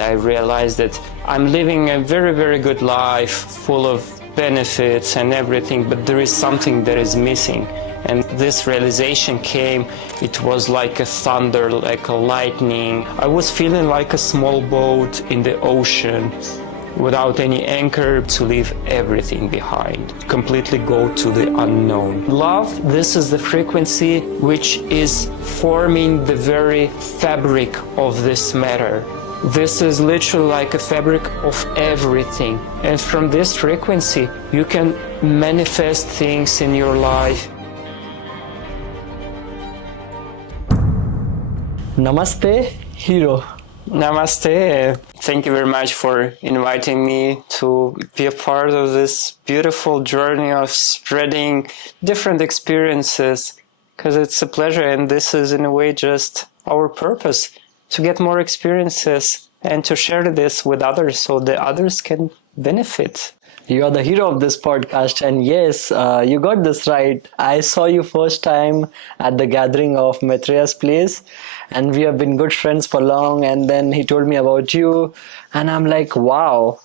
I realized that I'm living a very, very good life full of benefits and everything, but there is something that is missing. And this realization came, it was like a thunder, like a lightning. I was feeling like a small boat in the ocean without any anchor, to leave everything behind, completely go to the unknown. Love, this is the frequency which is forming the very fabric of this matter. This is literally like a fabric of everything. And from this frequency, you can manifest things in your life. Namaste Hero. Namaste. Thank you very much for inviting me to be a part of this beautiful journey of spreading different experiences, because it's a pleasure, and this is in a way just our purpose, to get more experiences and to share this with others so the others can benefit. You are the hero of this podcast, and yes, you got this right. I saw you first time at the gathering of Maitreya's place, and we have been good friends for long, and then he told me about you, and I'm like, wow,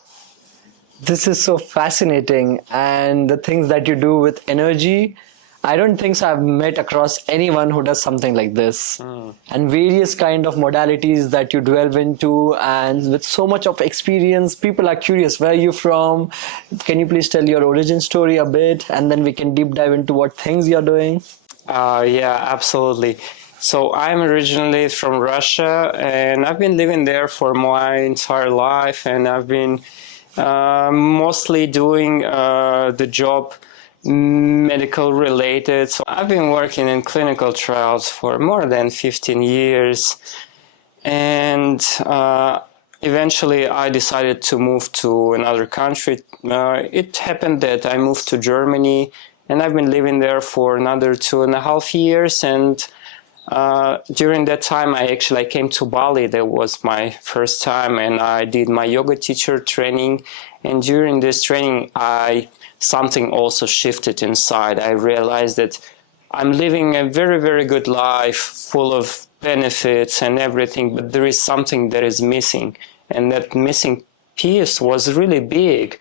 this is so fascinating. And the things that you do with energy, I don't think so I've met across anyone who does something like this. And various kind of modalities that you delve into, and with so much of experience, people are curious, where are you from? Can you please tell your origin story a bit, and then we can deep dive into what things you're doing? Yeah, absolutely. So I'm originally from Russia, and I've been living there for my entire life, and I've been mostly doing the job medical related. So I've been working in clinical trials for more than 15 years, and eventually I decided to move to another country. It happened that I moved to Germany, and I've been living there for another 2.5 years, and during that time I came to Bali. That was my first time, and I did my yoga teacher training, and during this training something also shifted inside. I realized that I'm living a very, very good life full of benefits and everything, but there is something that is missing, and that missing piece was really big.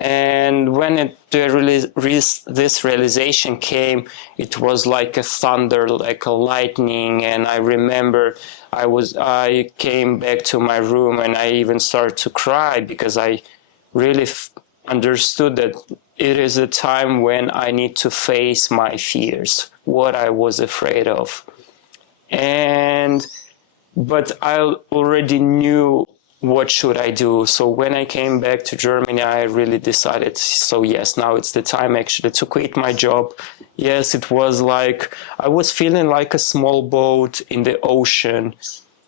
And when this realization came, it was like a thunder, like a lightning. And I remember I came back to my room, and I even started to cry, because I really understood that it is a time when I need to face my fears, what I was afraid of. But I already knew what should I do. So when I came back to Germany, I really decided, so yes, now it's the time actually to quit my job. Yes, it was like, I was feeling like a small boat in the ocean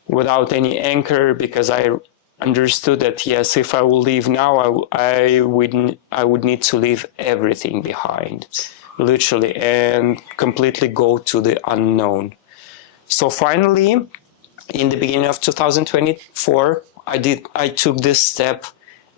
without any anchor, because I understood that yes, if I will leave now, I would need to leave everything behind, literally, and completely go to the unknown. So finally, in the beginning of 2024, I took this step,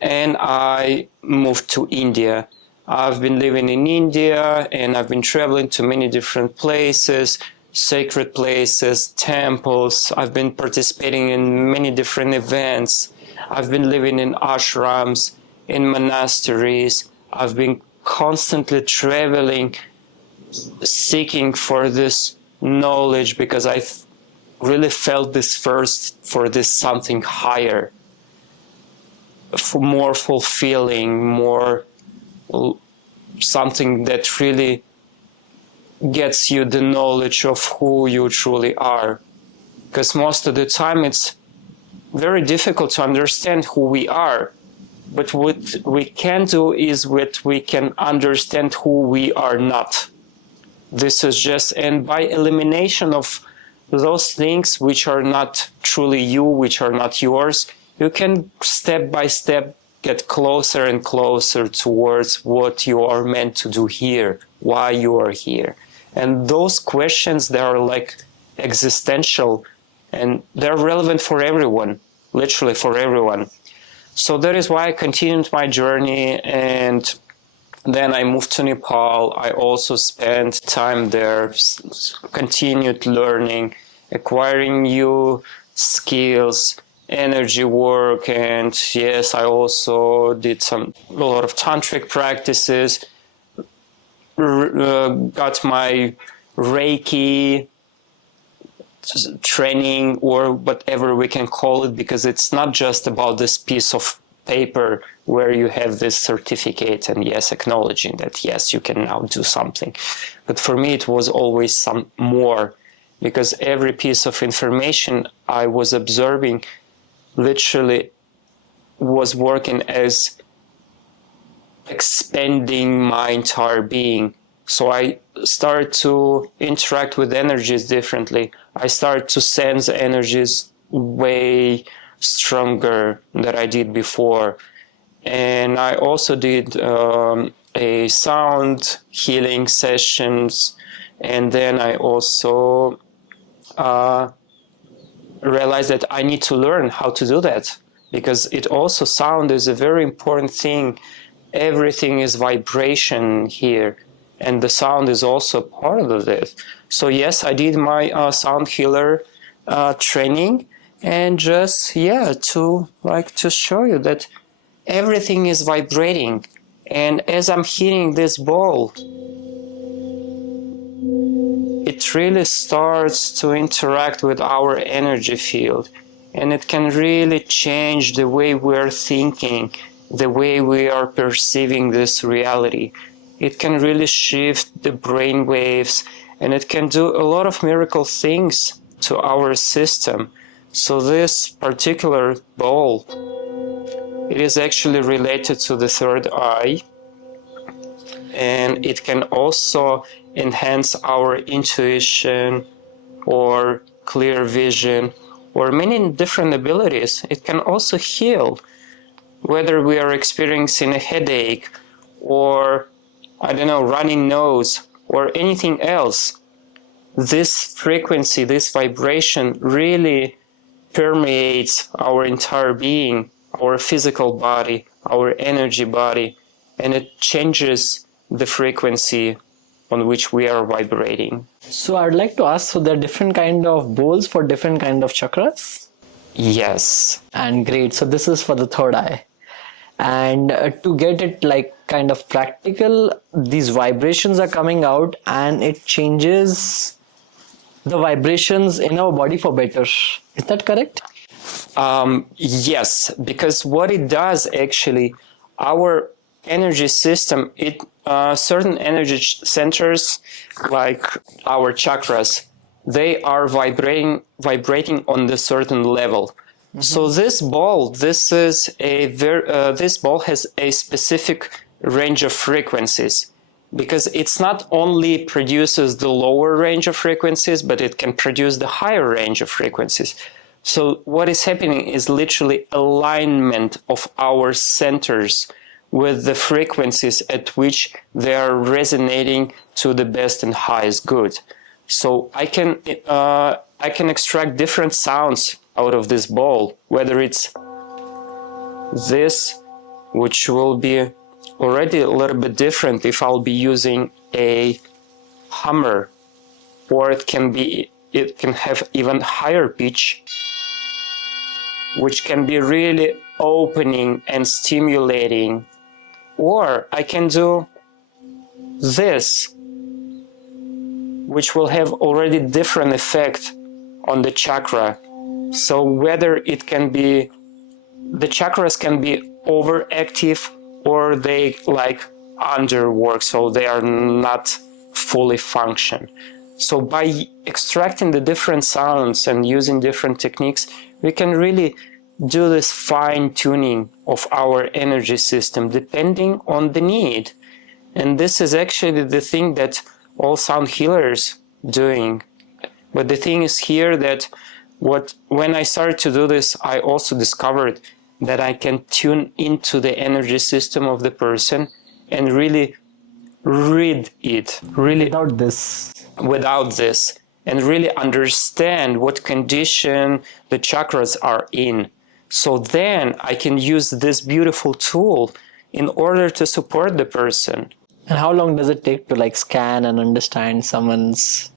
and I moved to India. I've been living in India, and I've been traveling to many different places, sacred places, temples. I've been participating in many different events. I've been living in ashrams, in monasteries. I've been constantly traveling, seeking for this knowledge, because I really felt this first for this something higher, for more fulfilling, more something that really gets you the knowledge of who you truly are. Because most of the time it's very difficult to understand who we are. But what we can do is we can understand who we are not. This is just, and by elimination of those things which are not truly you, which are not yours, you can step by step get closer and closer towards what you are meant to do here, why you are here. And those questions, they are like existential, and they're relevant for everyone, literally for everyone. So that is why I continued my journey, and then I moved to Nepal. I also spent time there, continued learning, acquiring new skills, energy work, and yes, I also did a lot of tantric practices, got my Reiki training, or whatever we can call it, because it's not just about this piece of paper where you have this certificate and yes, acknowledging that yes, you can now do something. But for me, it was always some more, because every piece of information I was observing literally was working as expanding my entire being. So I start to interact with energies differently. I start to sense energies way stronger than I did before. And I also did a sound healing sessions. And then I also realized that I need to learn how to do that, because it also sound is a very important thing. Everything is vibration here, and the sound is also part of it. So yes, I did my sound healer training, and just to show you that everything is vibrating. And as I'm hitting this ball, it really starts to interact with our energy field, and it can really change the way we're thinking, the way we are perceiving this reality. It can really shift the brain waves, and it can do a lot of miracle things to our system. So this particular ball, it is actually related to the third eye, and it can also enhance our intuition or clear vision or many different abilities. It can also heal, whether we are experiencing a headache or, I don't know, running nose or anything else. This frequency, this vibration really permeates our entire being, our physical body, our energy body, and it changes the frequency on which we are vibrating. So I'd like to ask, so there are different kind of bowls for different kind of chakras? Yes. And great, so this is for the third eye. And to get it like kind of practical, these vibrations are coming out and it changes the vibrations in our body for better. Is that correct? Yes, because what it does actually, our energy system, certain energy centers, like our chakras, they are vibrating on the certain level. Mm-hmm. So this ball, this ball has a specific range of frequencies, because it's not only produces the lower range of frequencies, but it can produce the higher range of frequencies. So what is happening is literally alignment of our centers with the frequencies at which they are resonating to the best and highest good. So I can extract different sounds out of this ball, whether it's this, which will be already a little bit different if I'll be using a hammer, or it can have even higher pitch, which can be really opening and stimulating. Or I can do this, which will have already different effect on the chakra. So whether it can be, the chakras can be overactive or they like underwork, so they are not fully function. So by extracting the different sounds and using different techniques, we can really do this fine tuning of our energy system depending on the need. And this is actually the thing that all sound healers doing. But the thing is here that when I started to do this, I also discovered that I can tune into the energy system of the person and really read it, really without this, and really understand what condition the chakras are in. So then I can use this beautiful tool in order to support the person. And how long does it take to like scan and understand someone's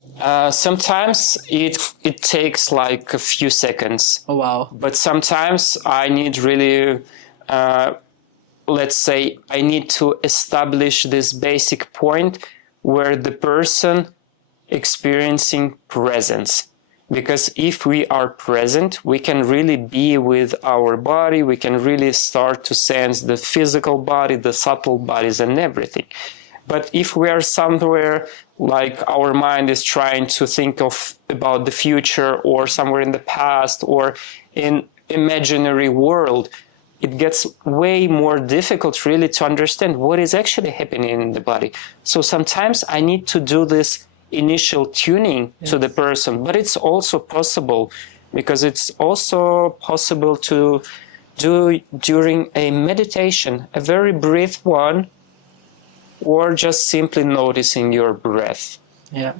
Sometimes it takes like a few seconds. Oh, wow. But sometimes I need really, let's say, I need to establish this basic point where the person experiencing presence. Because if we are present, we can really be with our body, we can really start to sense the physical body, the subtle bodies, and everything. But if we are somewhere like our mind is trying to think of about the future or somewhere in the past or in imaginary world, it gets way more difficult really to understand what is actually happening in the body. So sometimes I need to do this initial tuning to the person, but it's also possible because it's also possible to do during a meditation, a very brief one, or just simply noticing your breath. Yeah.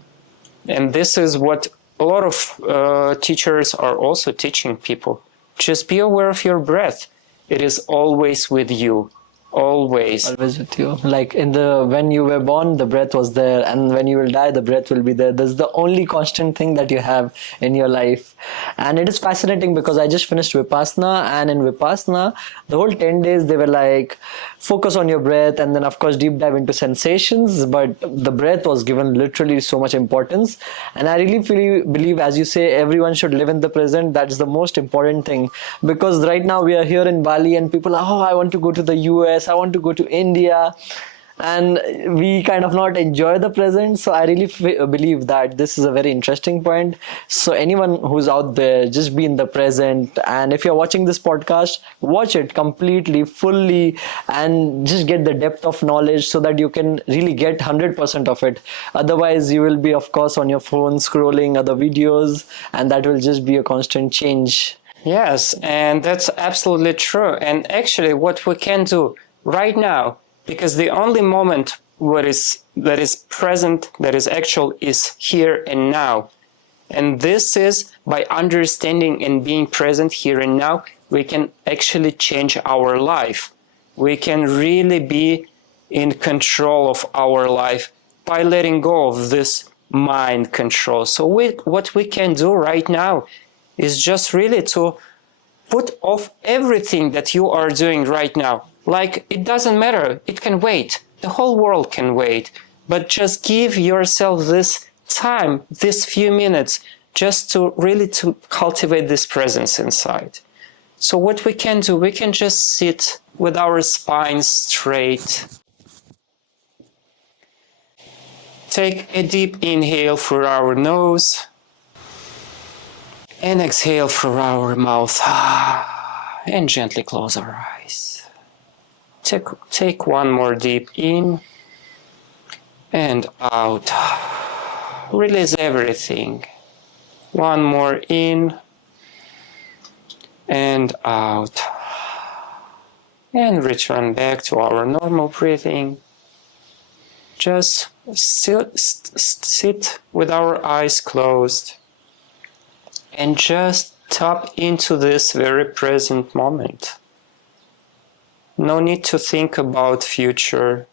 And this is what a lot of teachers are also teaching people. Just be aware of your breath. It is always with you. Always. Always with you. Like when you were born, the breath was there, and when you will die, the breath will be there. That's the only constant thing that you have in your life. And it is fascinating because I just finished Vipassana, and in Vipassana, the whole 10 days they were like, focus on your breath, and then of course deep dive into sensations, but the breath was given literally so much importance. And I really believe, as you say, everyone should live in the present. That's the most important thing, because right now we are here in Bali and people are, oh, I want to go to the US, I want to go to India, and we kind of not enjoy the present. So I really believe that this is a very interesting point. So anyone who's out there, just be in the present, and if you're watching this podcast, watch it completely, fully, and just get the depth of knowledge so that you can really get 100% of it. Otherwise you will be of course on your phone scrolling other videos, and that will just be a constant change. Yes, and that's absolutely true. And actually what we can do right now, because the only moment that is present, that is actual, is here and now. And this is by understanding and being present here and now, we can actually change our life. We can really be in control of our life by letting go of this mind control. So what we can do right now is just really to put off everything that you are doing right now. Like, it doesn't matter, it can wait. The whole world can wait. But just give yourself this time, these few minutes, just to really to cultivate this presence inside. So what we can do, we can just sit with our spine straight. Take a deep inhale through our nose and exhale through our mouth, and gently close our eyes. Take one more deep in and out. Release everything. One more in and out. And return back to our normal breathing. Just sit with our eyes closed and just tap into this very present moment. No need to think about future,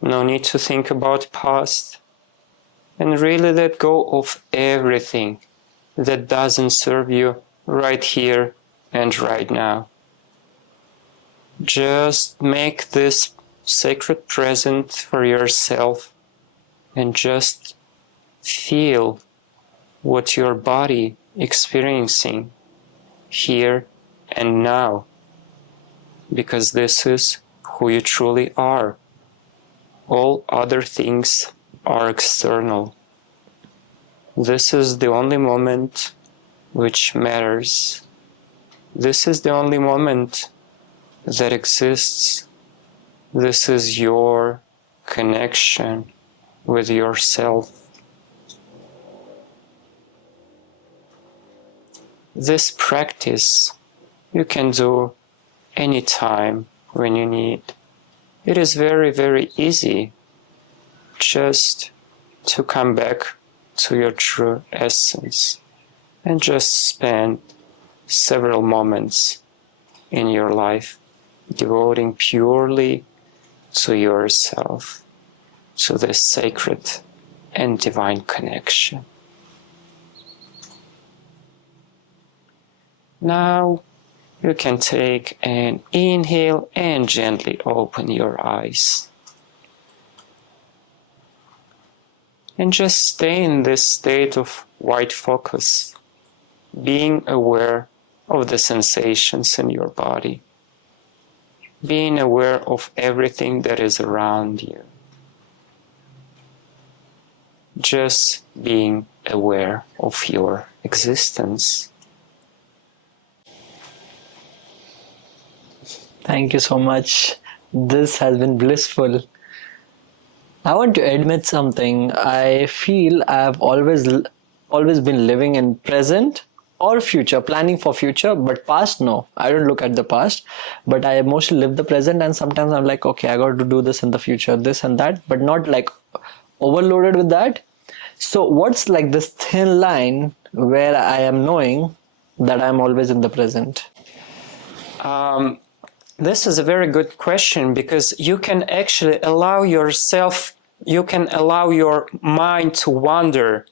no need to think about past, and really let go of everything that doesn't serve you right here and right now. Just make this sacred present for yourself and just feel what your body experiencing here and now, because this is who you truly are. All other things are external. This is the only moment which matters. This is the only moment that exists. This is your connection with yourself. This practice you can do anytime when you need. It is very, very easy just to come back to your true essence and just spend several moments in your life devoting purely to yourself, to this sacred and divine connection. Now you can take an inhale and gently open your eyes. And just stay in this state of wide focus, being aware of the sensations in your body, being aware of everything that is around you. Just being aware of your existence. Thank you so much. This has been blissful. I want to admit something. I feel I've always been living in present or future, planning for future, but past, no. I don't look at the past, but I mostly live the present, and sometimes I'm like, okay, I got to do this in the future, this and that, but not like overloaded with that. So what's like this thin line where I am knowing that I'm always in the present? This is a very good question, because you can actually allow yourself, you can allow your mind to wander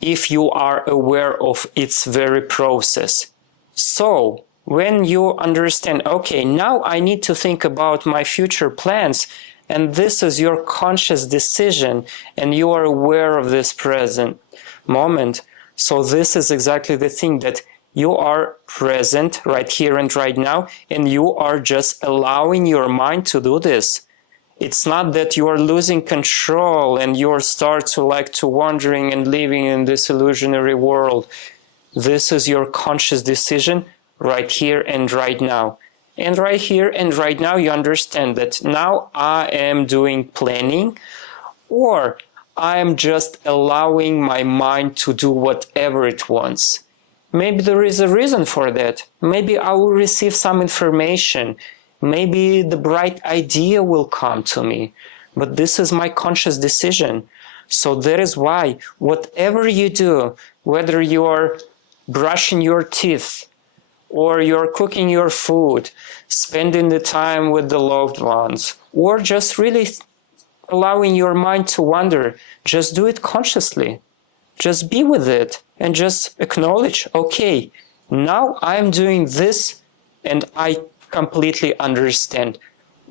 if you are aware of its very process. So when you understand, okay, now I need to think about my future plans, and this is your conscious decision, and you are aware of this present moment. So this is exactly the thing, that you are present right here and right now, and you are just allowing your mind to do this. It's not that you are losing control and you start to wandering and living in this illusionary world. This is your conscious decision right here and right now. And right here and right now you understand that now I am doing planning, or I am just allowing my mind to do whatever it wants. Maybe there is a reason for that. Maybe I will receive some information. Maybe the bright idea will come to me. But this is my conscious decision. So that is why whatever you do, whether you are brushing your teeth, or you're cooking your food, spending the time with the loved ones, or just really allowing your mind to wander, just do it consciously. Just be with it and just acknowledge, okay, now I'm doing this and I completely understand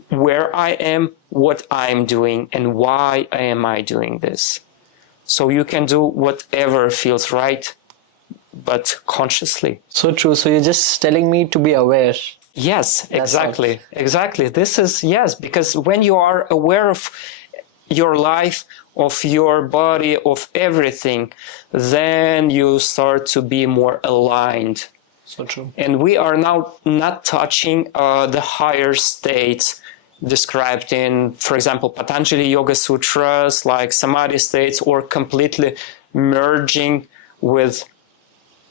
where I am, what I'm doing, and why am I doing this. So you can do whatever feels right, but consciously. So true. So you're just telling me to be aware. Yes, exactly. Exactly. This is, yes, because when you are aware of your life, of your body, of everything, then you start to be more aligned. So true. And we are now not touching the higher states described in, for example, Patanjali Yoga Sutras, like Samadhi states, or completely merging with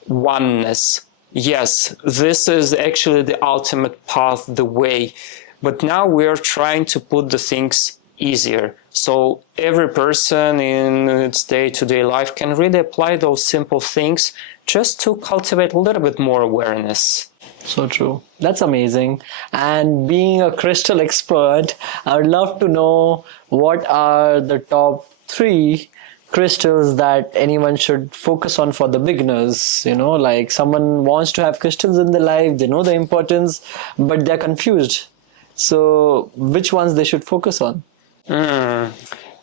oneness. Yes, this is actually the ultimate path, the way. But now we are trying to put the things easier. So every person in its day-to-day life can really apply those simple things just to cultivate a little bit more awareness. So true. That's amazing. And being a crystal expert, I would love to know what are the top 3 crystals that anyone should focus on for the beginners. You know, like someone wants to have crystals in their life, they know the importance, but they're confused. So which ones they should focus on?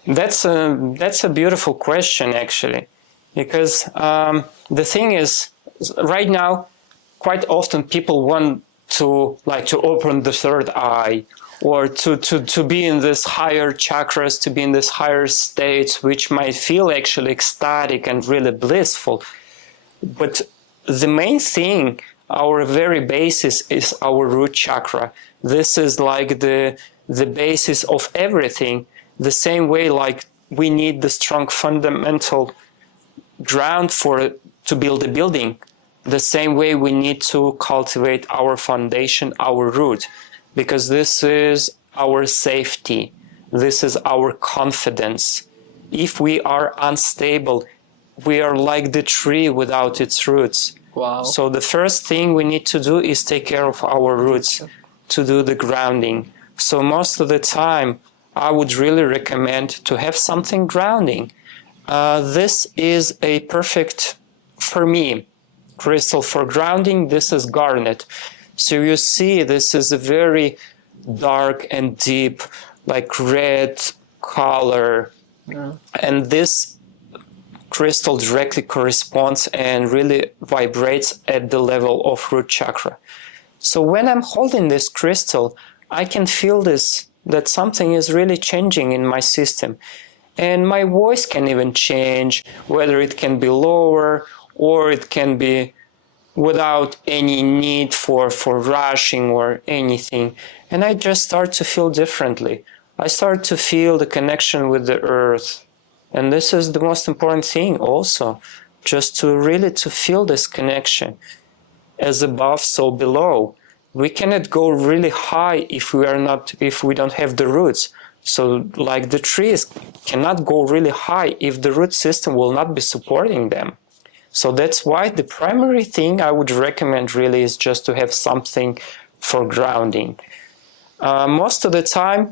That's a beautiful question, actually, because the thing is, right now, quite often people want to open the third eye, or to be in this higher chakras, to be in this higher states, which might feel actually ecstatic and really blissful. But the main thing, our very basis, is our root chakra. This is like the basis of everything. The same way like we need the strong fundamental ground to build a building, the same way we need to cultivate our foundation, our root, because this is our safety, this is our confidence. If we are unstable, we are like the tree without its roots. Wow. So the first thing we need to do is take care of our roots, to do the grounding. So most of the time, I would really recommend to have something grounding. This is a perfect, for me, crystal for grounding, this is garnet. So you see, this is a very dark and deep, like red color. Yeah. And this crystal directly corresponds and really vibrates at the level of root chakra. So when I'm holding this crystal, I can feel this, that something is really changing in my system. And my voice can even change, whether it can be lower or it can be without any need for rushing or anything. And I just start to feel differently. I start to feel the connection with the earth. And this is the most important thing also, just to really to feel this connection. As above, so below. We cannot go really high if we don't have the roots. So like the trees cannot go really high if the root system will not be supporting them. So that's why the primary thing I would recommend really is just to have something for grounding. Most of the time,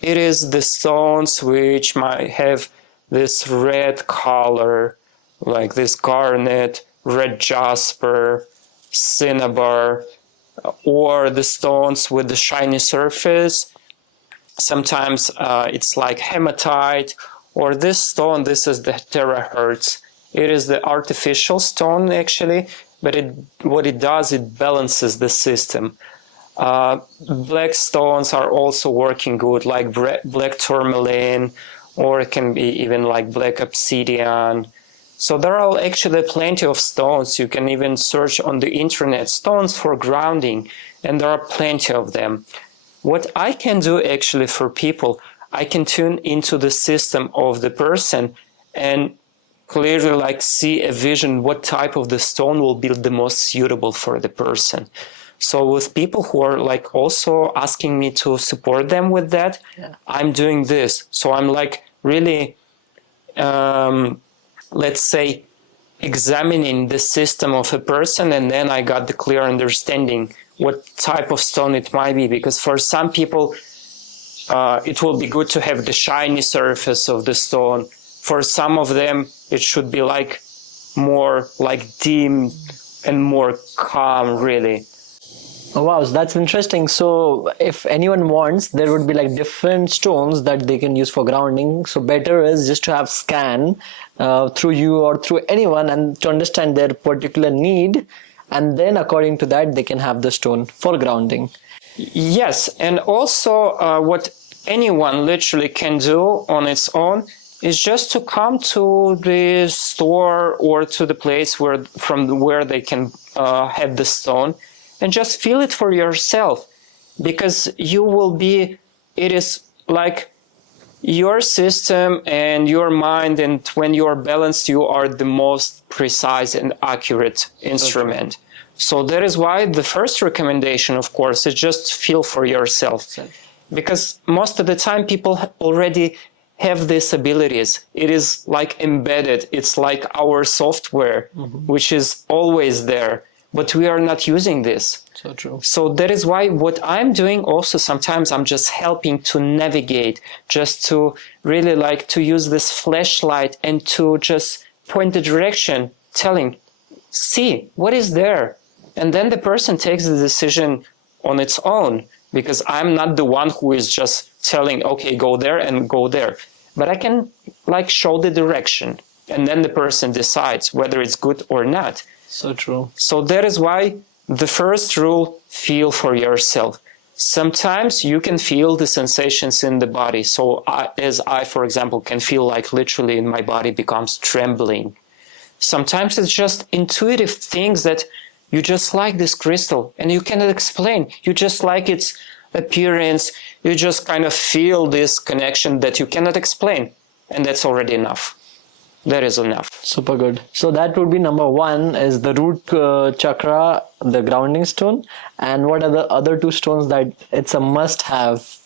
it is the stones which might have this red color, like this garnet, red jasper, cinnabar, or the stones with the shiny surface. Sometimes it's like hematite, or this stone, this is the terahertz. It is the artificial stone actually, but what it does, it balances the system. Black stones are also working good, like black tourmaline, or it can be even like black obsidian. So there are actually plenty of stones. You can even search on the internet, stones for grounding, and there are plenty of them. What I can do actually for people, I can tune into the system of the person and clearly like see a vision what type of the stone will be the most suitable for the person. So with people who are like also asking me to support them with that, I'm doing this. So I'm like really, let's say, examining the system of a person, and then I got the clear understanding what type of stone it might be. Because for some people, it will be good to have the shiny surface of the stone. For some of them, it should be like more like dim and more calm, really. Oh, wow, so that's interesting. So if anyone wants, there would be like different stones that they can use for grounding. So better is just to have scan through you or through anyone and to understand their particular need. And then according to that, they can have the stone for grounding. Yes, and also what anyone literally can do on its own is just to come to the store or to the place from where they can have the stone and just feel it for yourself, because it is like your system and your mind, and when you are balanced, you are the most precise and accurate instrument. So that is why the first recommendation, of course, is just feel for yourself. Because most of the time people already have these abilities. It is like embedded. It's like our software, which is always there, but we are not using this. So true. So that is why what I'm doing also, sometimes I'm just helping to navigate, just to really like to use this flashlight and to just point the direction, telling, see, what is there? And then the person takes the decision on its own, because I'm not the one who is just telling, okay, go there and go there. But I can like show the direction, and then the person decides whether it's good or not. So true. So that is why the first rule, feel for yourself. Sometimes you can feel the sensations in the body. So as I, for example, can feel like literally in my body becomes trembling. Sometimes it's just intuitive things that you just like this crystal and you cannot explain. You just like its appearance. You just kind of feel this connection that you cannot explain. And that's already enough. That is enough. Super good. So that would be number one is the root chakra, the grounding stone. And what are the other two stones that it's a must have?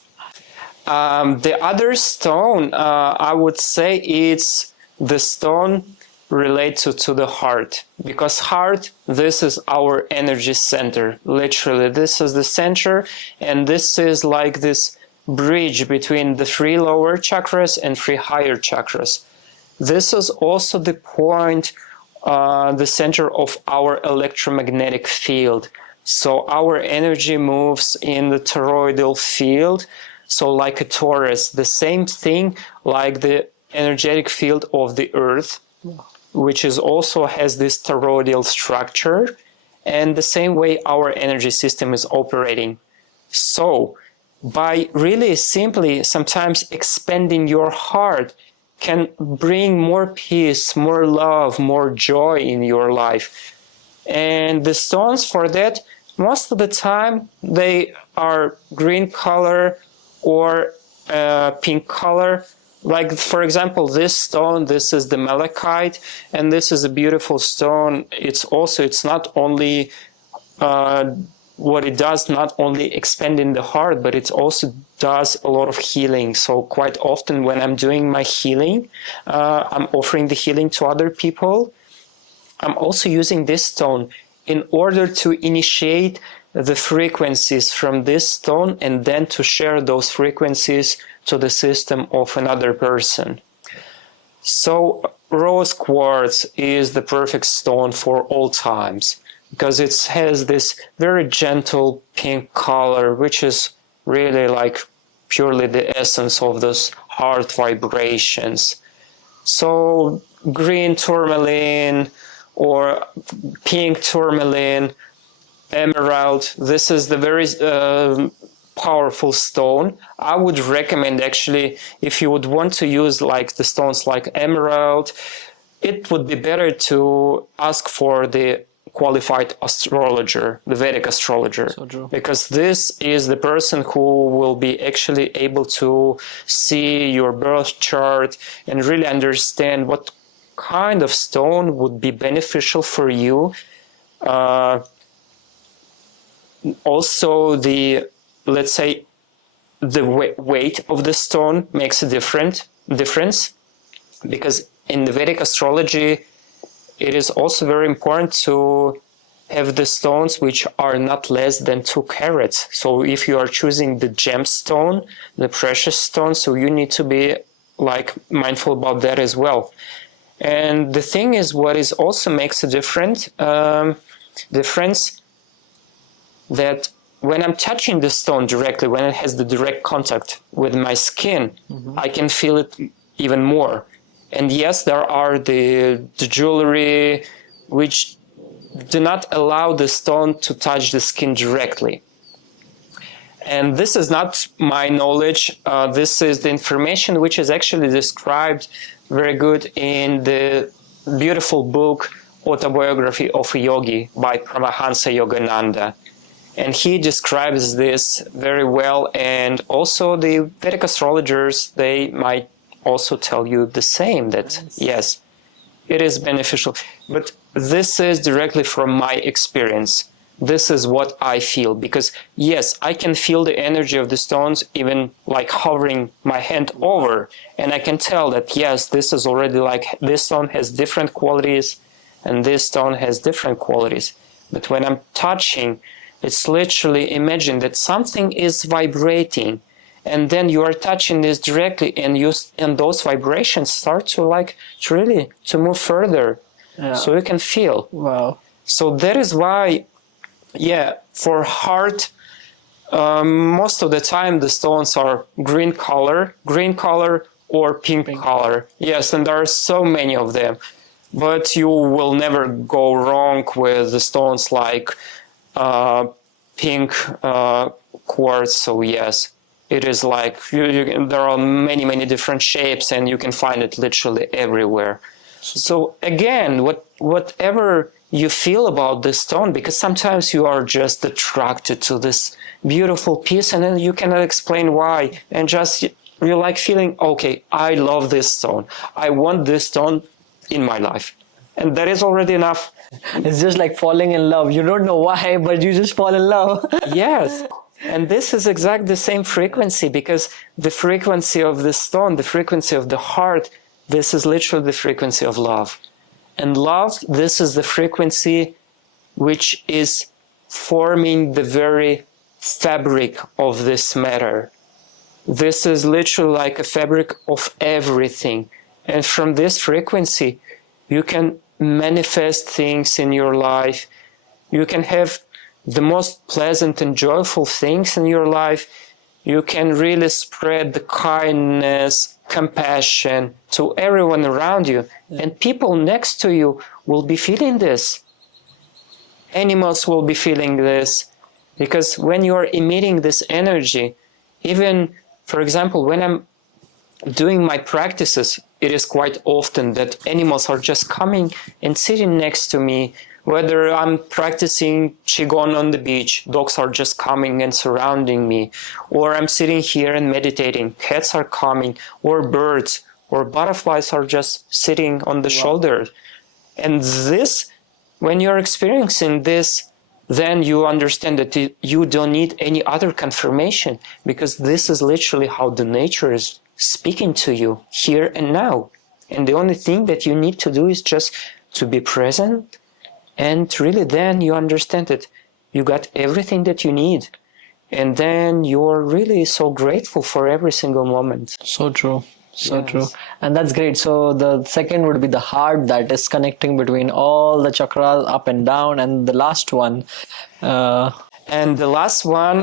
The other stone, I would say it's the stone related to the heart. Because heart, this is our energy center. Literally, this is the center. And this is like this bridge between the 3 lower chakras and 3 higher chakras. This is also the point the center of our electromagnetic field. So our energy moves in the toroidal field, so like a torus, the same thing like the energetic field of the earth, which is also has this toroidal structure, and the same way our energy system is operating. So by really simply sometimes expanding your heart can bring more peace, more love, more joy in your life. And the stones for that, most of the time, they are green color or pink color. Like, for example, this stone, this is the malachite, and this is a beautiful stone. It's not only what it does, not only expanding the heart, but it also does a lot of healing. So quite often when I'm doing my healing, I'm offering the healing to other people. I'm also using this stone in order to initiate the frequencies from this stone and then to share those frequencies to the system of another person. So rose quartz is the perfect stone for all times, because it has this very gentle pink color, which is really like purely the essence of those heart vibrations. So green tourmaline or pink tourmaline, emerald, this is the very powerful stone. I would recommend, actually, if you would want to use like the stones like emerald, it would be better to ask for the qualified astrologer, the Vedic astrologer, because this is the person who will be actually able to see your birth chart and really understand what kind of stone would be beneficial for you. Also, let's say the weight of the stone makes a difference, because in the Vedic astrology, it is also very important to have the stones which are not less than 2 carats. So if you are choosing the gemstone, the precious stone, so you need to be like mindful about that as well. And the thing is, what is also makes a difference that when I'm touching the stone directly, when it has the direct contact with my skin, I can feel it even more. And yes, there are the jewelry which do not allow the stone to touch the skin directly. And this is not my knowledge. This is the information which is actually described very good in the beautiful book, Autobiography of a Yogi by Paramahansa Yogananda. And he describes this very well. And also the Vedic astrologers, they might also tell you the same, that yes, it is beneficial. But this is directly from my experience. This is what I feel, because yes, I can feel the energy of the stones even like hovering my hand over, and I can tell that yes, this is already like, this stone has different qualities and this stone has different qualities. But when I'm touching, it's literally, imagine that something is vibrating, and then you are touching this directly, and those vibrations start to really move further. Yeah. So you can feel. Wow. So that is why, yeah, for heart, most of the time the stones are green color or pink color. Yes, and there are so many of them. But you will never go wrong with the stones like pink quartz. So yes, it is like, there are many different shapes, and you can find it literally everywhere. So again, whatever you feel about this stone, because sometimes you are just attracted to this beautiful piece and then you cannot explain why, and just you're like feeling, okay, I love this stone, I want this stone in my life, and that is already enough. It's just like falling in love. You don't know why, but you just fall in love. Yes. And this is exactly the same frequency, because the frequency of the stone, the frequency of the heart, this is literally the frequency of love. And love, this is the frequency which is forming the very fabric of this matter. This is literally like a fabric of everything. And from this frequency, you can manifest things in your life. You can have the most pleasant and joyful things in your life. You can really spread the kindness, compassion to everyone around you. And people next to you will be feeling this. Animals will be feeling this. Because when you are emitting this energy, even, for example, when I'm doing my practices, it is quite often that animals are just coming and sitting next to me. Whether I'm practicing Qigong on the beach, dogs are just coming and surrounding me. Or I'm sitting here and meditating, cats are coming, or birds, or butterflies are just sitting on the shoulder. And this, when you're experiencing this, then you understand that you don't need any other confirmation, because this is literally how the nature is speaking to you here and now. And the only thing that you need to do is just to be present. And really then you understand that you got everything that you need. And then you're really so grateful for every single moment. So true. So Yes. true. And that's great. So the second would be the heart, that is connecting between all the chakras up and down. And the last one, And the last one,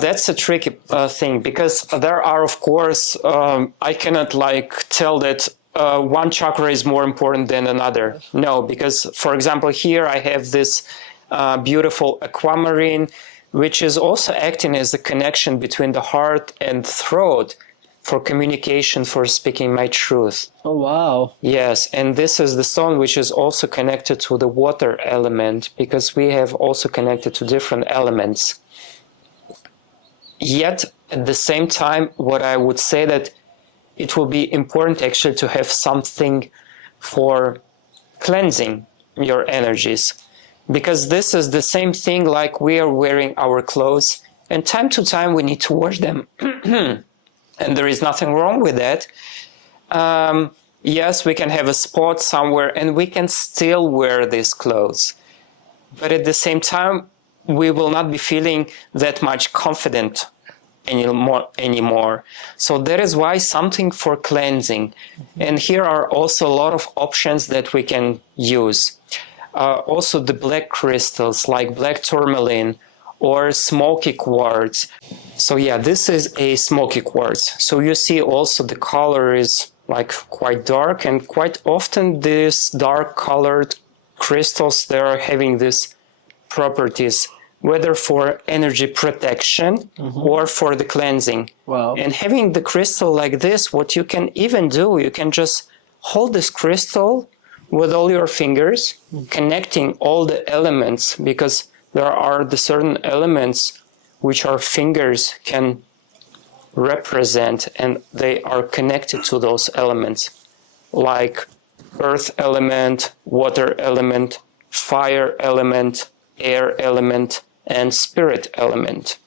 that's a tricky thing, because there are, of course, I cannot like tell that one chakra is more important than another. No, because, for example, here I have this beautiful aquamarine, which is also acting as the connection between the heart and throat for communication, for speaking my truth. oh wow. Yes, and this is the stone which is also connected to the water element, because we have also connected to different elements. Yet, at the same time, what I would say that it will be important actually to have something for cleansing your energies, because this is the same thing like we are wearing our clothes, and time to time we need to wash them. And there is nothing wrong with that. Yes, we can have a spot somewhere and we can still wear these clothes. But at the same time, we will not be feeling that much confident anymore. So that is why something for cleansing. And here are also a lot of options that we can use. Also the black crystals like black tourmaline or smoky quartz. So yeah, this is a smoky quartz. So you see also the color is like quite dark, and quite often these dark colored crystals, they are having these properties, whether for energy protection or for the cleansing. Wow. And having the crystal like this, what you can even do, you can just hold this crystal with all your fingers, connecting all the elements, because there are the certain elements which our fingers can represent, and they are connected to those elements, like earth element, water element, fire element, air element, and spirit element.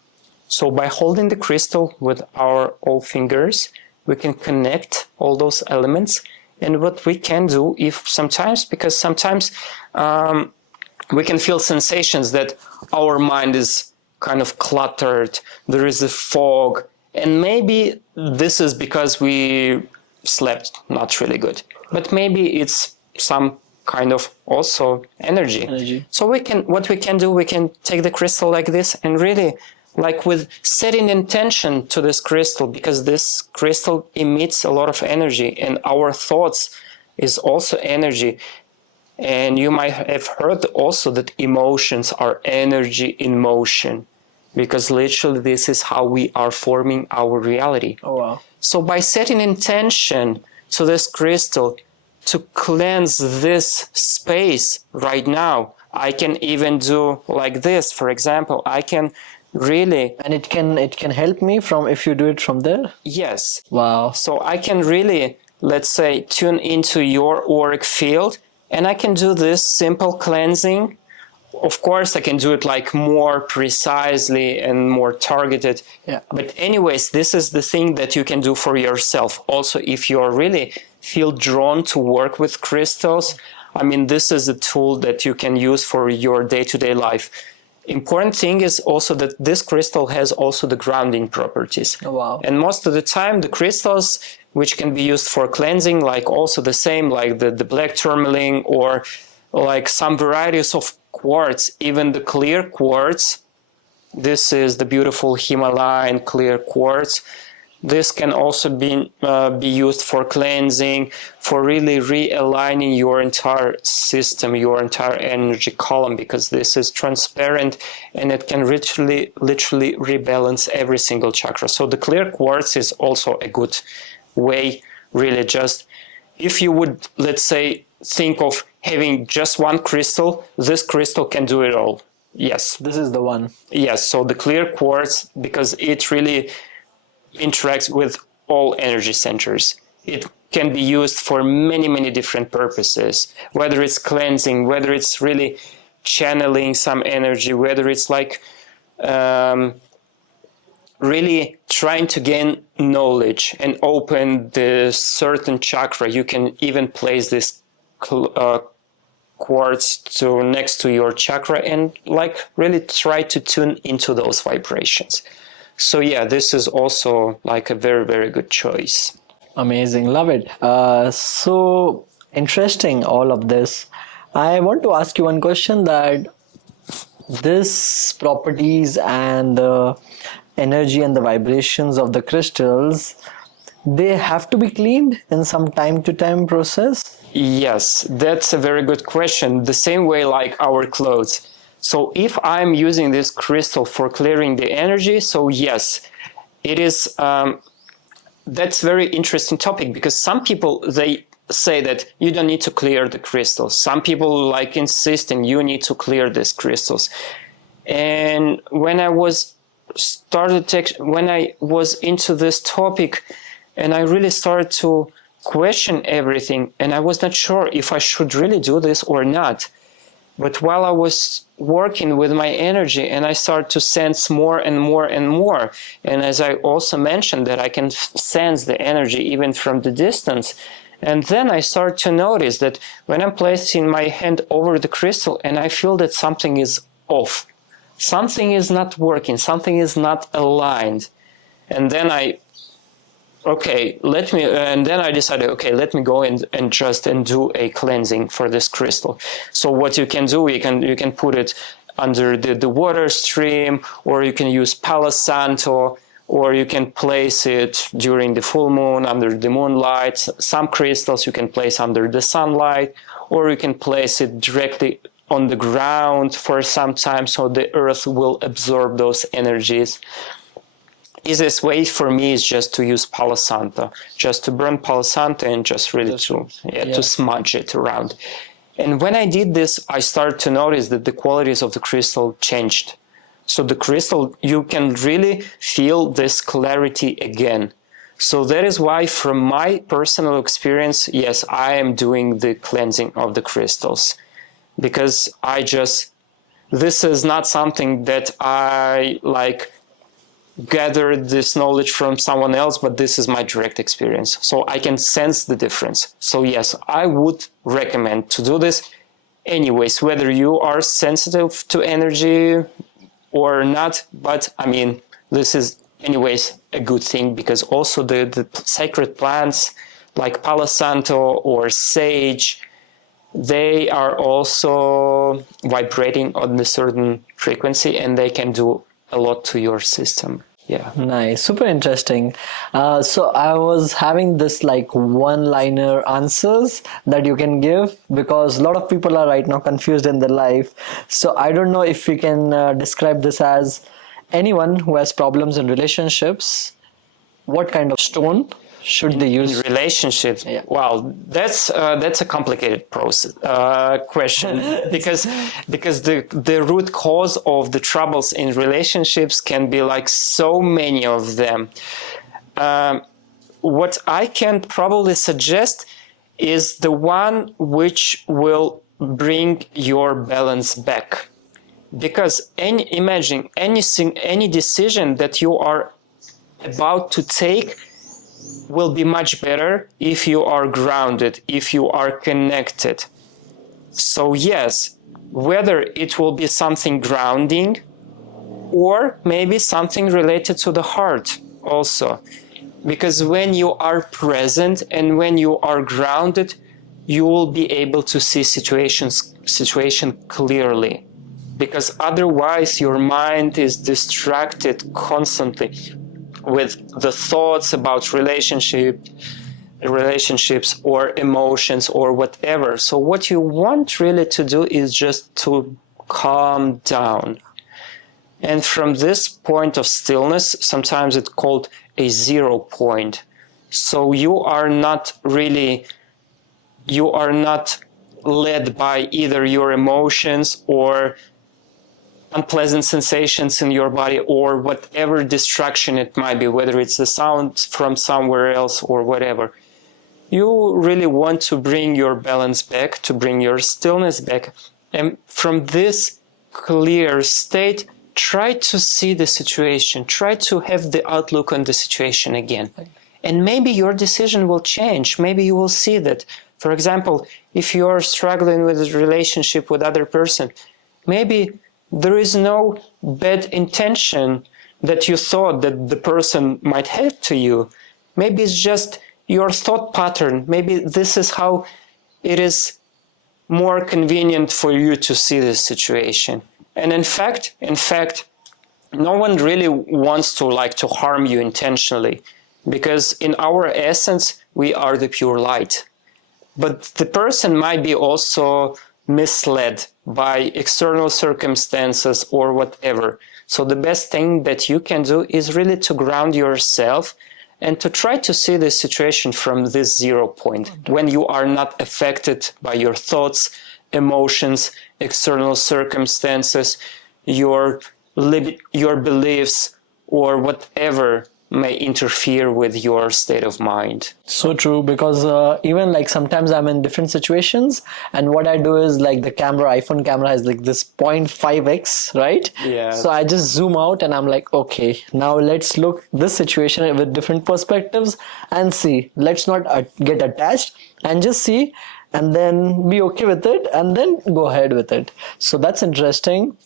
So by holding the crystal with our all fingers, we can connect all those elements. And what we can do, if sometimes, because sometimes we can feel sensations that our mind is kind of cluttered, there is a fog, and maybe this is because we slept not really good, but maybe it's some kind of also energy. So what we can do, we can take the crystal like this and really like with setting intention to this crystal, because this crystal emits a lot of energy, and our thoughts is also energy. And you might have heard also that emotions are energy in motion, because literally this is how we are forming our reality. Oh wow. So by setting intention to this crystal to cleanse this space right now, I can even do like this. For example, I can really... And it can help me from if you do it from there? Yes. Wow. So I can really, let's say, tune into your auric field, and I can do this simple cleansing. Of course, I can do it like more precisely and more targeted. Yeah. But anyways, this is the thing that you can do for yourself. Also, if you really feel drawn to work with crystals, I mean, this is a tool that you can use for your day-to-day life. Important thing is also that this crystal has also the grounding properties. Oh, wow. And most of the time, the crystals which can be used for cleansing, like also the same, like the black tourmaline or like some varieties of quartz, even the clear quartz. This is the beautiful Himalayan clear quartz. This can also be used for cleansing, for really realigning your entire system, your entire energy column, because this is transparent and it can literally rebalance every single chakra. So the clear quartz is also a good way, really. Just if you would, let's say, think of having just one crystal, this crystal can do it all. Yes. This is the one. Yes. So the clear quartz, because it really interacts with all energy centers. It can be used for many, many different purposes, whether it's cleansing, whether it's really channeling some energy, whether it's like really trying to gain knowledge and open the certain chakra. You can even place this quartz to next to your chakra and like really try to tune into those vibrations. So yeah, this is also like a very, very good choice. Amazing. Love it. So interesting, all of this. I want to ask you one question, that this properties and the energy and the vibrations of the crystals, they have to be cleaned in some time to time process? Yes, that's a very good question. The same way like our clothes. So if I'm using this crystal for clearing the energy, so yes, it is, that's very interesting topic, because some people, they say that you don't need to clear the crystals. Some people like insisting you need to clear these crystals. And when I was into this topic and I really started to question everything, and I was not sure if I should really do this or not. But while I was working with my energy and I started to sense more and more and more, and as I also mentioned that I can sense the energy even from the distance, and then I started to notice that when I'm placing my hand over the crystal and I feel that something is off, something is not working, something is not aligned, and then I decided, okay, let me go and do a cleansing for this crystal. So what you can do, you can put it under the water stream, or you can use Palo Santo, or you can place it during the full moon under the moonlight. Some crystals you can place under the sunlight, or you can place it directly on the ground for some time so the earth will absorb those energies. Easiest way for me is just to use Palo Santo, just to burn Palo Santo and just really to smudge it around. And when I did this, I started to notice that the qualities of the crystal changed. So the crystal, you can really feel this clarity again. So that is why, from my personal experience, yes, I am doing the cleansing of the crystals, because this is not something that I like gathered this knowledge from someone else, but this is my direct experience. So I can sense the difference. So yes, I would recommend to do this anyways, whether you are sensitive to energy or not. But I mean, this is anyways a good thing, because also the sacred plants like Palo Santo or sage, they are also vibrating on a certain frequency and they can do a lot to your system. Yeah. Nice. Super interesting. So I was having this like one-liner answers that you can give, because a lot of people are right now confused in their life. So I don't know if we can describe this as anyone who has problems in relationships, what kind of stone should they use? In relationships? Yeah. Well, that's a complicated question because the root cause of the troubles in relationships can be like so many of them. What I can probably suggest is the one which will bring your balance back, because imagine any decision that you are about to take will be much better if you are grounded, if you are connected. So yes, whether it will be something grounding or maybe something related to the heart also. Because when you are present and when you are grounded, you will be able to see situations situation clearly, because otherwise your mind is distracted constantly with the thoughts about relationships or emotions or whatever. So what you want really to do is just to calm down. And from this point of stillness, sometimes it's called a 0 point. So you are not led by either your emotions or unpleasant sensations in your body or whatever distraction it might be, whether it's the sound from somewhere else or whatever. You really want to bring your balance back, to bring your stillness back. And from this clear state, try to see the situation, try to have the outlook on the situation again. And maybe your decision will change. Maybe you will see that, for example, if you are struggling with a relationship with other person, maybe there is no bad intention that you thought that the person might have to you. Maybe it's just your thought pattern. Maybe this is how it is more convenient for you to see this situation. And in fact, no one really wants to harm you intentionally, because in our essence, we are the pure light. But the person might be also misled by external circumstances or whatever. So the best thing that you can do is really to ground yourself and to try to see the situation from this 0 point, when you are not affected by your thoughts, emotions, external circumstances, your beliefs, or whatever may interfere with your state of mind. So true, because even like sometimes I'm in different situations, and what I do is like the iPhone camera has like this 0.5x, right? Yeah. So I just zoom out and I'm like, okay, now let's look this situation with different perspectives and see. Let's not get attached and just see, and then be okay with it, and then go ahead with it. So that's interesting.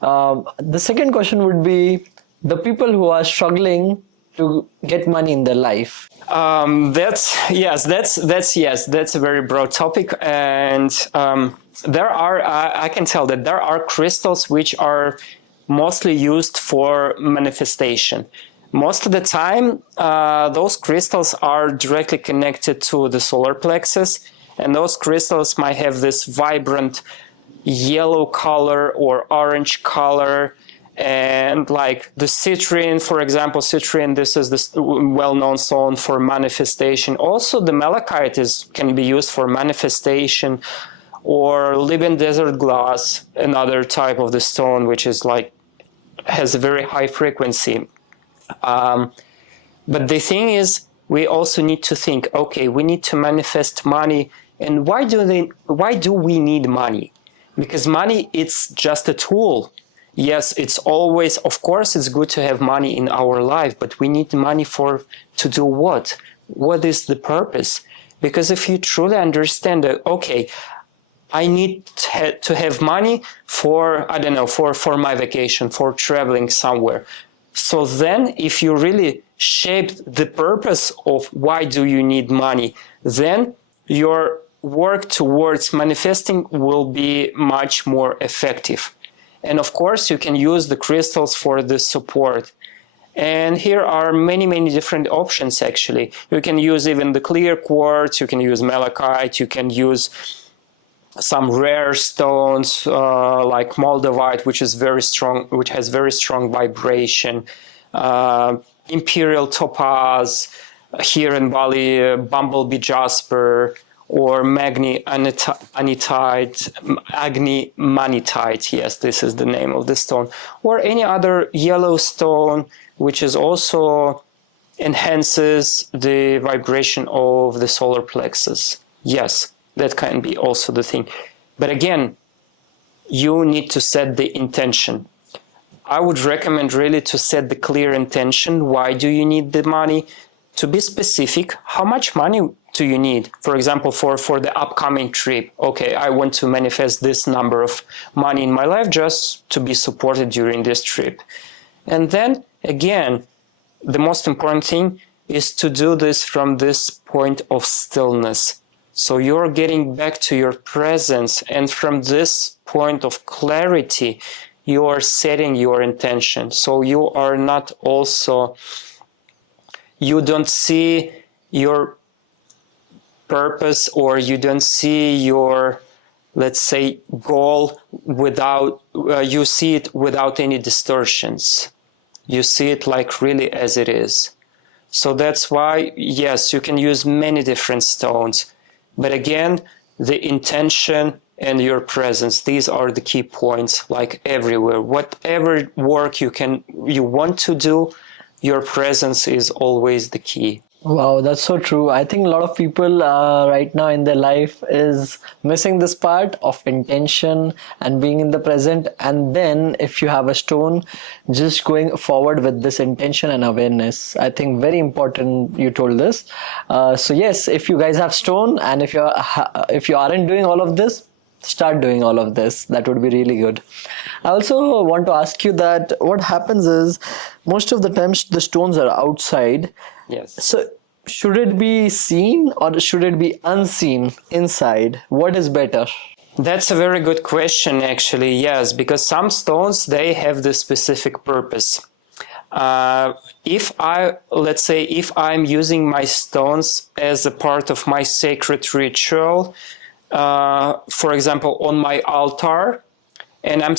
The second question would be the people who are struggling to get money in their life. That's a very broad topic, and I can tell that there are crystals which are mostly used for manifestation. Most of the time, those crystals are directly connected to the solar plexus, and those crystals might have this vibrant yellow color or orange color. And like the citrine, for example, this is this well-known stone for manifestation. Also, the malachite can be used for manifestation, or Libyan desert glass, another type of the stone, which is has a very high frequency. But the thing is, we also need to think, okay, we need to manifest money. And why do we need money? Because money, it's just a tool. Yes, it's always, of course, it's good to have money in our life, but we need money to do what? What is the purpose? Because if you truly understand that, okay, I need to have money for my vacation, for traveling somewhere. So then if you really shape the purpose of why do you need money, then your work towards manifesting will be much more effective. And of course, you can use the crystals for the support. And here are many, many different options, actually. You can use even the clear quartz, you can use malachite, you can use some rare stones like moldavite, which has very strong vibration, imperial topaz, here in Bali, bumblebee jasper, or Agni manitite, yes, this is the name of the stone, or any other yellow stone, which is also enhances the vibration of the solar plexus. Yes, that can be also the thing. But again, you need to set the intention. I would recommend really to set the clear intention. Why do you need the money? To be specific, how much money do you need? For example, for the upcoming trip, okay, I want to manifest this number of money in my life just to be supported during this trip. And then again, the most important thing is to do this from this point of stillness. So you're getting back to your presence, and from this point of clarity, you are setting your intention. So you are not also, you don't see your purpose, or you don't see your, let's say, goal without, you see it without any distortions. You see it like really as it is. So that's why, yes, you can use many different stones. But again, the intention and your presence, these are the key points, like everywhere. Whatever work you want to do, your presence is always the key. Wow, that's so true. I think a lot of people right now in their life is missing this part of intention and being in the present. And then if you have a stone, just going forward with this intention and awareness. I think very important you told this. So yes, if you guys have stone, and if you aren't doing all of this, start doing all of this. That would be really good. I also want to ask you that what happens is most of the times the stones are outside. Yes. So should it be seen or should it be unseen inside? What is better? That's a very good question, actually. Yes, because some stones, they have this specific purpose. If I'm using my stones as a part of my sacred ritual, for example, on my altar, and I'm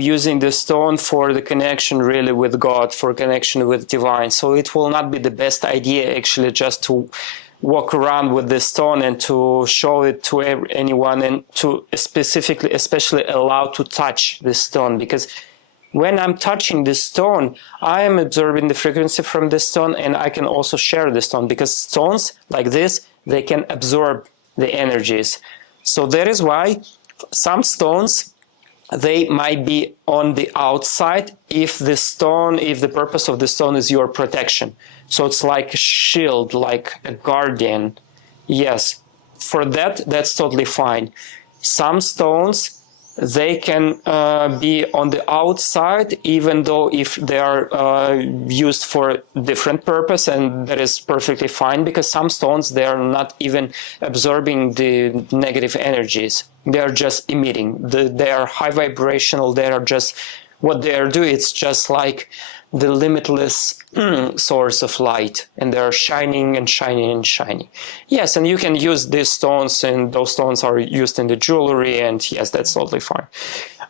using the stone for the connection really with God, for connection with divine. So it will not be the best idea actually just to walk around with this stone and to show it to anyone, and to especially allow to touch this stone, because when I'm touching this stone, I am absorbing the frequency from this stone, and I can also share the stone, because stones like this, they can absorb the energies. So that is why some stones, they might be on the outside if the purpose of the stone is your protection. So it's like a shield, like a guardian. Yes, for that's totally fine. Some stones, they can be on the outside, even though if they are used for a different purpose, and that is perfectly fine, because some stones, they are not even absorbing the negative energies. They are just emitting. They are high vibrational. They are just, what they are doing, it's just like the limitless source of light, and they're shining and shining and shining. Yes, and you can use these stones, and those stones are used in the jewelry, and yes, that's totally fine.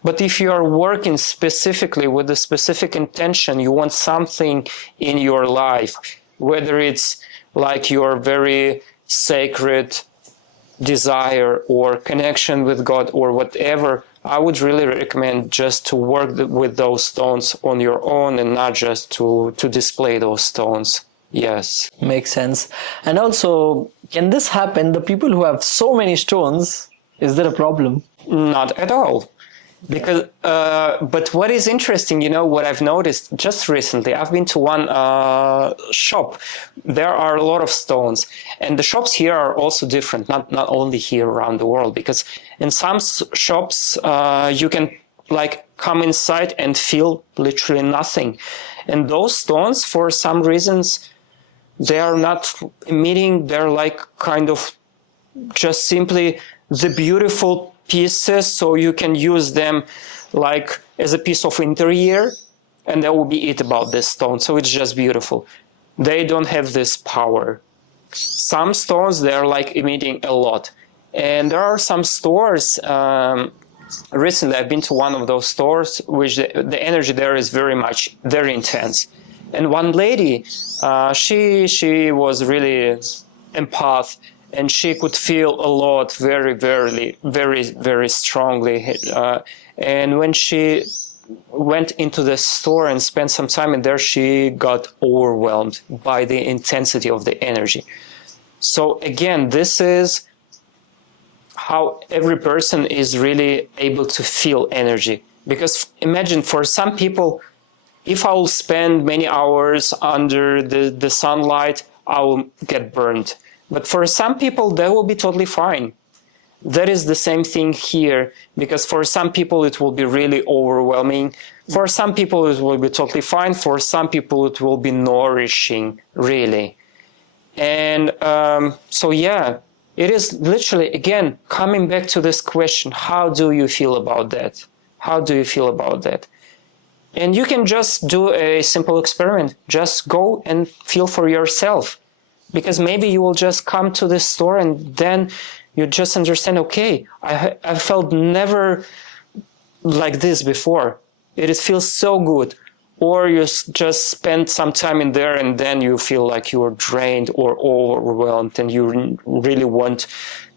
But if you are working specifically with a specific intention, you want something in your life, whether it's like your very sacred desire or connection with God or whatever, I would really recommend just to work with those stones on your own, and not just to display those stones. Yes. Makes sense. And also, can this happen? The people who have so many stones, is there a problem? Not at all. Because, but what is interesting, what I've noticed just recently, I've been to one shop. There are a lot of stones, and the shops here are also different, not only here around the world, because in some shops, you can like come inside and feel literally nothing. And those stones, for some reasons, they are not emitting, they're like kind of just simply the beautiful pieces, so you can use them like as a piece of interior, and that will be it about this stone. So it's just beautiful. They don't have this power. Some stones, they're like emitting a lot. And there are some stores, recently I've been to one of those stores, which the energy there is very intense. And one lady, she was really empath, and she could feel a lot very, very, very, very strongly. And when she went into the store and spent some time in there, she got overwhelmed by the intensity of the energy. So again, this is how every person is really able to feel energy. Because imagine, for some people, if I will spend many hours under the sunlight, I will get burned. But for some people, that will be totally fine. That is the same thing here, because for some people, it will be really overwhelming. For some people, it will be totally fine. For some people, it will be nourishing, really. And so, yeah, it is literally, again, coming back to this question, how do you feel about that? How do you feel about that? And you can just do a simple experiment. Just go and feel for yourself. Because maybe you will just come to this store and then you just understand, okay, I felt never like this before. It feels so good. Or you just spend some time in there and then you feel like you're drained or overwhelmed and you really want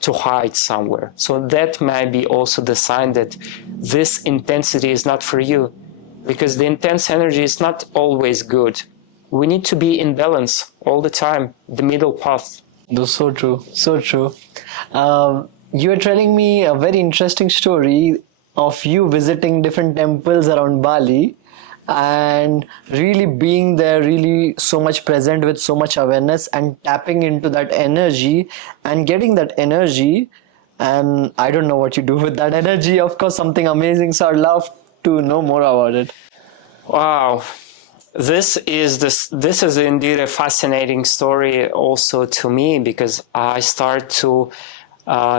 to hide somewhere. So that might be also the sign that this intensity is not for you, because the intense energy is not always good. We need to be in balance all the time, the middle path. That's so true, so true. You were telling me a very interesting story of you visiting different temples around Bali and really being there, really so much present with so much awareness and tapping into that energy and getting that energy. And I don't know what you do with that energy. Of course, something amazing. So I'd love to know more about it. Wow. This is indeed a fascinating story also to me, because I start to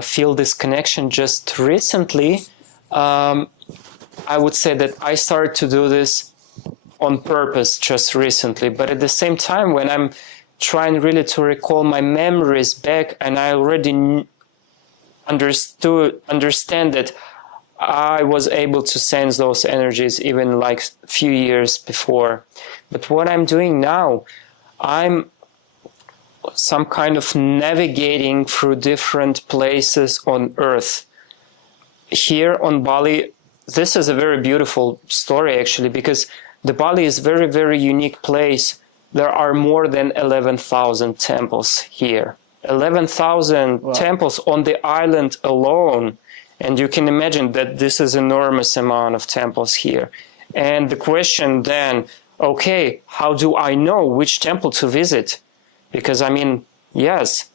feel this connection just recently. I would say that I started to do this on purpose just recently, but at the same time, when I'm trying really to recall my memories back, and I already understand that I was able to sense those energies even like a few years before. But what I'm doing now, I'm some kind of navigating through different places on Earth. Here on Bali, this is a very beautiful story actually, because the Bali is a very, very unique place. There are more than 11,000 temples here. 11,000 Wow. temples on the island alone. And you can imagine that this is an enormous amount of temples here. And the question then, okay, how do I know which temple to visit? Because I mean, yes.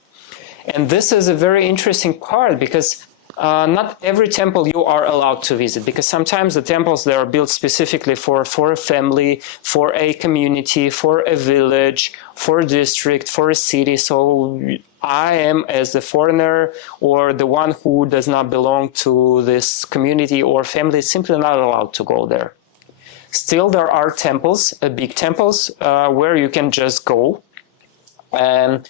And this is a very interesting part, because not every temple you are allowed to visit, because sometimes the temples, they are built specifically for a family, for a community, for a village, for a district, for a city. So I am, as the foreigner or the one who does not belong to this community or family, simply not allowed to go there. Still, there are temples, big temples, where you can just go. And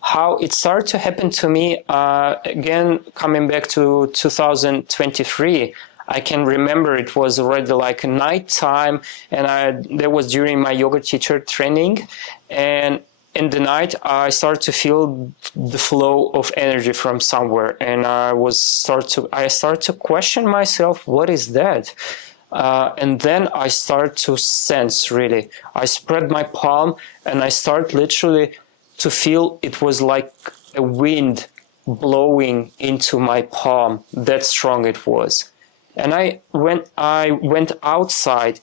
how it started to happen to me, again, coming back to 2023, I can remember it was already like night time, and that was during my yoga teacher training. And in the night, I started to feel the flow of energy from somewhere, and I started to question myself, what is that? And then I started to sense, really. I spread my palm and I started literally to feel it was like a wind blowing into my palm. That strong it was. And I went outside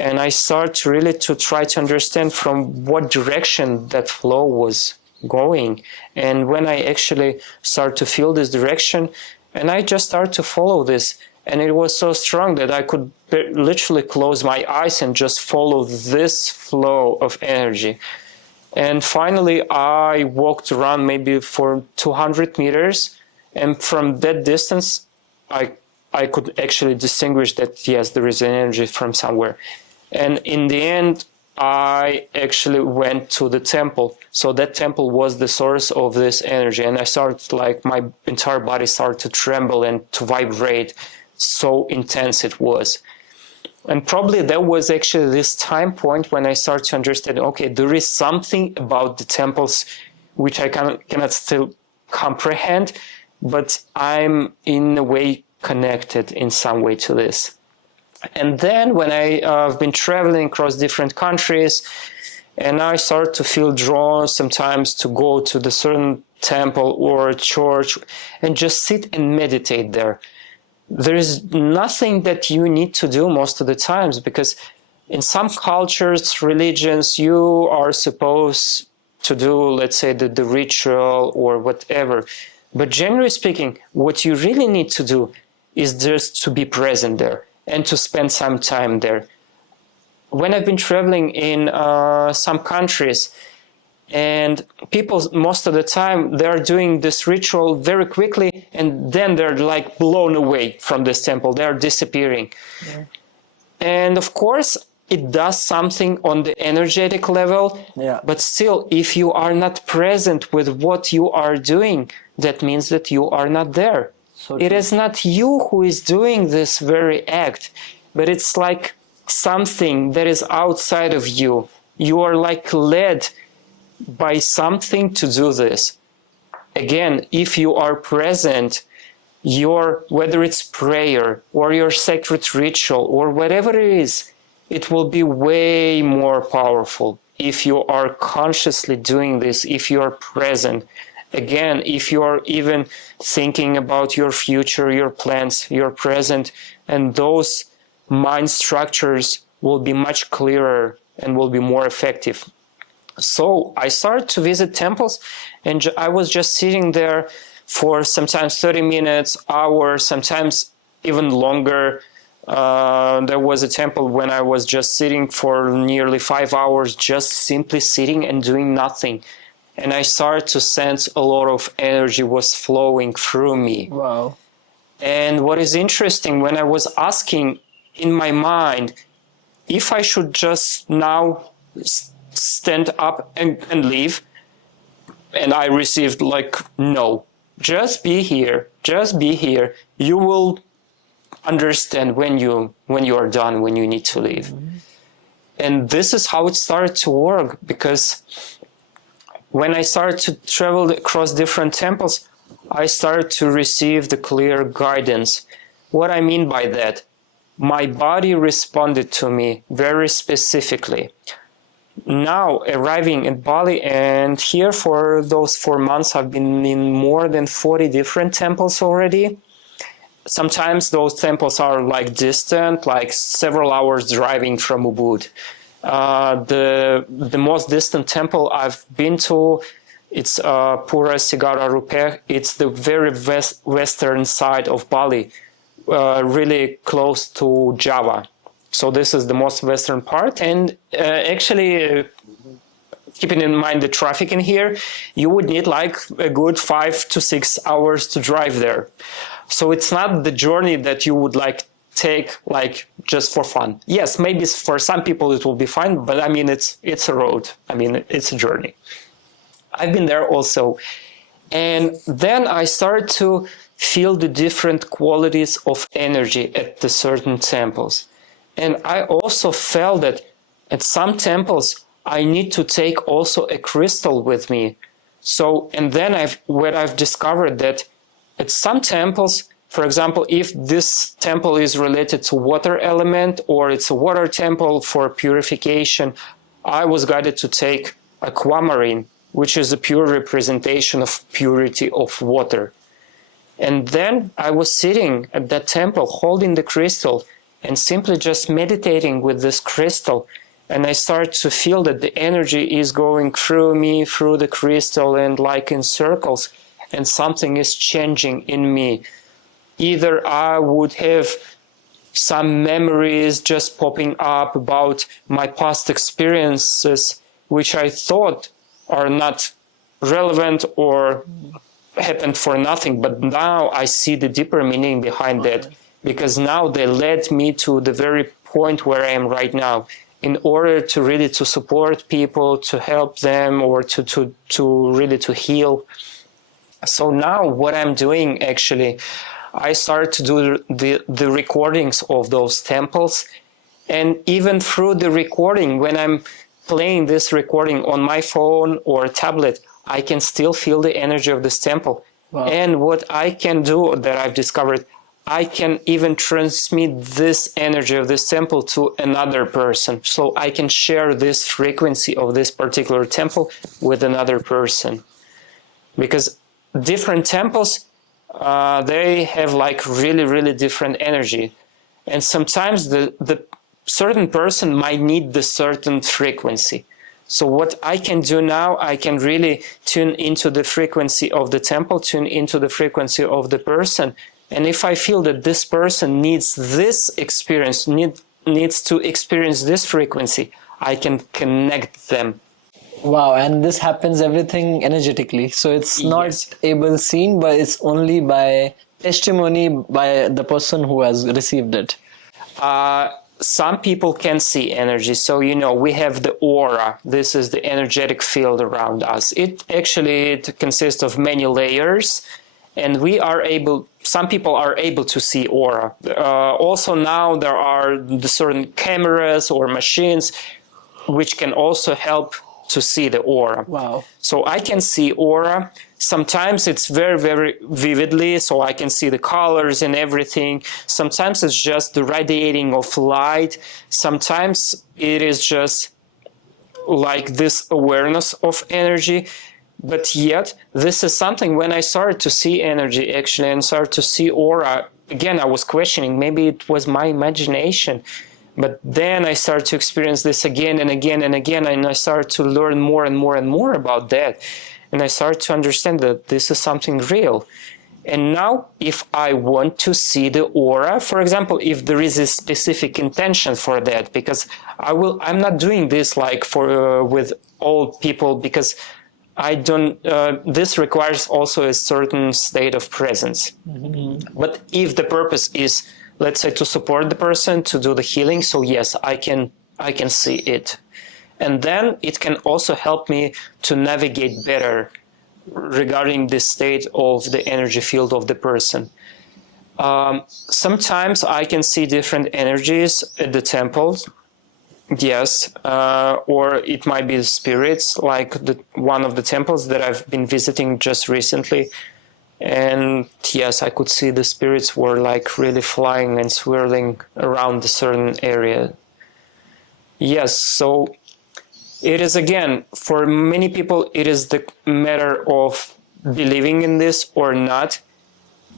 and I started really to try to understand from what direction that flow was going. And when I actually started to feel this direction, and I just started to follow this, and it was so strong that I could literally close my eyes and just follow this flow of energy. And finally, I walked around maybe for 200 meters. And from that distance, I could actually distinguish that, yes, there is an energy from somewhere. And in the end, I actually went to the temple. So that temple was the source of this energy. And I started, like, my entire body started to tremble and to vibrate. So intense it was. And probably that was actually this time point when I started to understand, okay, there is something about the temples which I cannot still comprehend, but I'm in a way connected in some way to this. And then when I've been traveling across different countries, and I started to feel drawn sometimes to go to the certain temple or church and just sit and meditate there. There is nothing that you need to do most of the times, because in some cultures, religions, you are supposed to do, let's say, the ritual or whatever. But generally speaking, what you really need to do is just to be present there and to spend some time there. When I've been traveling in some countries, And people, most of the time, they're doing this ritual very quickly, and then they're like blown away from this temple. They're disappearing. Yeah. And of course, it does something on the energetic level. Yeah. But still, if you are not present with what you are doing, that means that you are not there. So it is not you who is doing this very act, but it's like something that is outside of you. You are like led by something to do this. Again, if you are present, whether it's prayer or your sacred ritual or whatever it is, it will be way more powerful if you are consciously doing this, if you are present. Again, if you are even thinking about your future, your plans, your present, and those mind structures will be much clearer and will be more effective. So I started to visit temples, and I was just sitting there for sometimes 30 minutes, hours, sometimes even longer. There was a temple when I was just sitting for nearly 5 hours, just simply sitting and doing nothing. And I started to sense a lot of energy was flowing through me. Wow. And what is interesting, when I was asking in my mind if I should just now stand up and leave, and I received like, no, just be here, just be here. You will understand when you are done, when you need to leave. Mm-hmm. And this is how it started to work, because when I started to travel across different temples, I started to receive the clear guidance. What I mean by that, my body responded to me very specifically. Now, arriving in Bali, and here for those 4 months, I've been in more than 40 different temples already. Sometimes those temples are like distant, like several hours driving from Ubud. The most distant temple I've been to, it's Pura Sigara Rupe. It's the very western side of Bali, really close to Java. So this is the most western part. And actually, keeping in mind the traffic in here, you would need like a good 5 to 6 hours to drive there. So it's not the journey that you would like take like just for fun. Yes, maybe for some people it will be fine, but I mean, it's a road. I mean, it's a journey. I've been there also. And then I started to feel the different qualities of energy at the certain temples. And I also felt that at some temples, I need to take also a crystal with me. So, and then I've discovered that at some temples, for example, if this temple is related to water element or it's a water temple for purification, I was guided to take aquamarine, which is a pure representation of purity of water. And then I was sitting at that temple holding the crystal and simply just meditating with this crystal. And I started to feel that the energy is going through me, through the crystal, and like in circles, and something is changing in me. Either I would have some memories just popping up about my past experiences, which I thought are not relevant or happened for nothing, but now I see the deeper meaning behind that, because now they led me to the very point where I am right now, in order to really to support people, to help them, or to really to heal. So now what I'm doing, actually, I started to do the recordings of those temples, and even through the recording, when I'm playing this recording on my phone or tablet, I can still feel the energy of this temple. Wow. And what I can do that I've discovered, I can even transmit this energy of this temple to another person. So I can share this frequency of this particular temple with another person. Because different temples, they have like really, really different energy. And sometimes the certain person might need the certain frequency. So what I can do now, I can really tune into the frequency of the temple, tune into the frequency of the person. And if I feel that this person needs this experience, needs to experience this frequency, I can connect them. Wow, and this happens everything energetically. So it's not Yes. able seen, but it's only by testimony by the person who has received it. Some people can see energy. So, we have the aura. This is the energetic field around us. It consists of many layers, and some people are able to see aura. Also, now there are the certain cameras or machines which can also help to see the aura. Wow. So I can see aura. Sometimes it's very, very vividly, so I can see the colors and everything. Sometimes it's just the radiating of light. Sometimes it is just like this awareness of energy. But yet, this is something when I started to see energy actually and started to see aura, again, I was questioning, maybe it was my imagination. But then I started to experience this again and again and again, and I started to learn more and more and more about that. And I started to understand that this is something real. And now, if I want to see the aura, for example, if there is a specific intention for that, because I'm not doing this like for with all people, because I don't. This requires also a certain state of presence. Mm-hmm. But if the purpose is, let's say, to support the person to do the healing, so yes, I can see it, and then it can also help me to navigate better regarding the state of the energy field of the person. Sometimes I can see different energies at the temples. Yes, or it might be the spirits, like one of the temples that I've been visiting just recently. And yes, I could see the spirits were like really flying and swirling around a certain area. Yes, so it is, again, for many people, it is the matter of believing in this or not.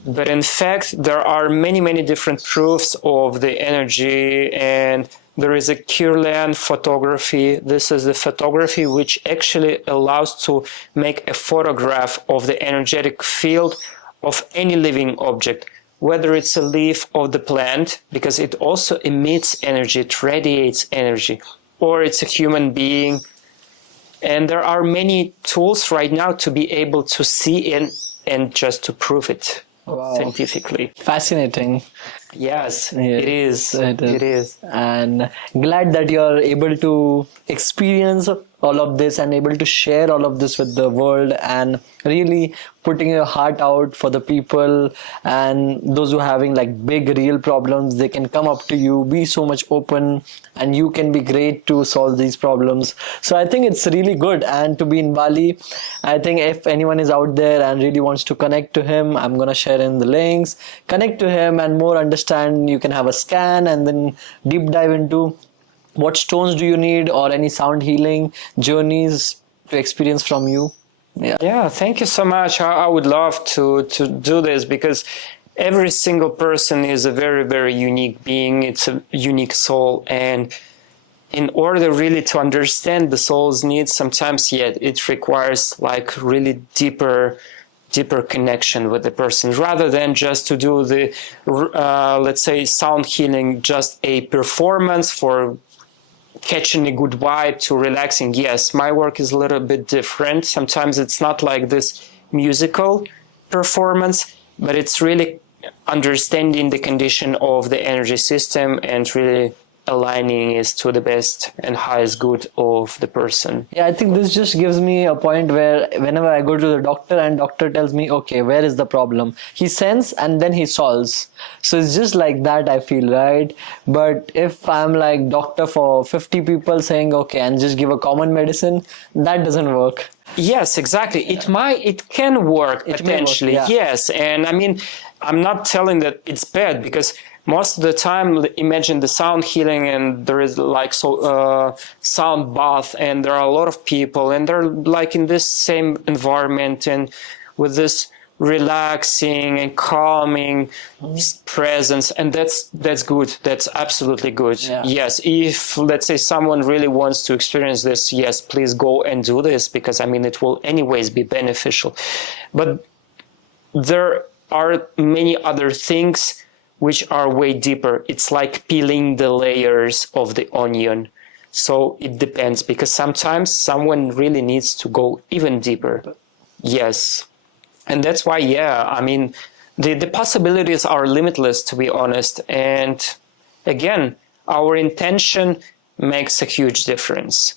But in fact, there are many, many different proofs of the energy, and there is a Kirlian photography. This is the photography which actually allows to make a photograph of the energetic field of any living object, whether it's a leaf of the plant, because it also emits energy, it radiates energy, or it's a human being. And there are many tools right now to be able to see and just to prove it. Wow. Scientifically. Fascinating. Yes, Yes, it is. it is. And glad that you're able to experience all of this and able to share all of this with the world, and really putting your heart out for the people, and those who are having like big real problems, they can come up to you, be so much open, and you can be great to solve these problems. So I think it's really good. And to be in Bali, I think if anyone is out there and really wants to connect to him, I'm gonna share in the links, connect to him and more understand. You can have a scan and then deep dive into what stones do you need, or any sound healing journeys to experience from you. Yeah, thank you so much. I would love to do this, because every single person is a very, very unique being. It's a unique soul, and in order really to understand the soul's needs, sometimes yet it requires like really deeper connection with the person, rather than just to do the let's say sound healing, just a performance for catching a good vibe to relaxing. Yes, my work is a little bit different. Sometimes it's not like this musical performance, but it's really understanding the condition of the energy system and really aligning is to the best and highest good of the person. Yeah, I think this just gives me a point where whenever I go to the doctor and doctor tells me, okay, where is the problem? He sends and then he solves. So it's just like that, I feel, right? But if I'm like doctor for 50 people saying, okay, and just give a common medicine, that doesn't work. Yes, exactly. It can work potentially. Work, yeah. Yes. And I mean, I'm not telling that it's bad, because most of the time, imagine the sound healing, and there is like sound bath, and there are a lot of people, and they're like in this same environment and with this relaxing and calming presence, and that's good. That's absolutely good. Yeah. Yes, if let's say someone really wants to experience this, yes, please go and do this, because I mean it will anyways be beneficial. But there are many other things which are way deeper. It's like peeling the layers of the onion. So it depends, because sometimes someone really needs to go even deeper. Yes. And that's why, yeah, I mean, the possibilities are limitless, to be honest. And again, our intention makes a huge difference.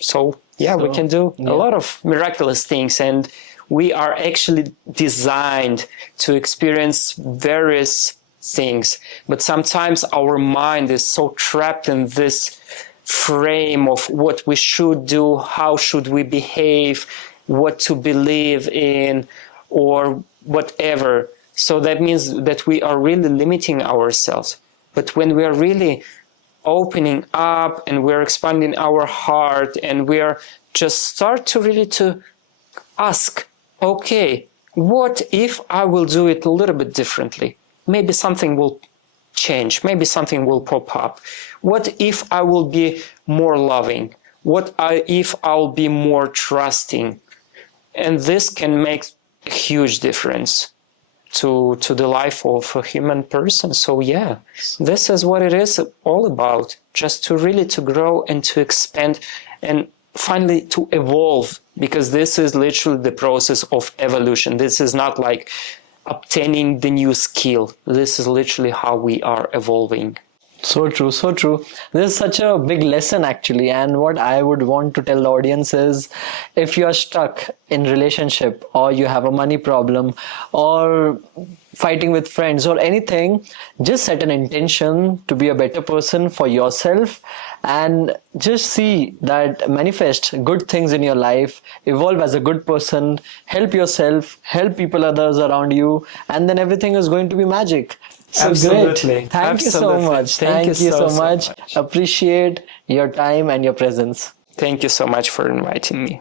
So, yeah, we can do a lot of miraculous things. And we are actually designed to experience various things. But sometimes our mind is so trapped in this frame of what we should do, how should we behave, what to believe in, or whatever. So that means that we are really limiting ourselves. But when we are really opening up and we're expanding our heart, and we are just start to really to ask, okay, what if I will do it a little bit differently? Maybe something will change. Maybe something will pop up. What if I will be more loving? If I'll be more trusting? And this can make a huge difference to the life of a human person. So yeah, this is what it is all about. Just to really to grow and to expand and finally to evolve, because this is literally the process of evolution. This is not like obtaining the new skill. This is literally how we are evolving. So true, so true. This is such a big lesson actually. And what I would want to tell the audience is, if you're stuck in relationship, or you have a money problem, or fighting with friends or anything, just set an intention to be a better person for yourself, and just see that manifest good things in your life, evolve as a good person, help yourself, help people others around you, and then everything is going to be magic. So Absolutely. great. Thank you so Absolutely. much. Thank you so so much. much. Appreciate your time and your presence. Thank you so much for inviting me.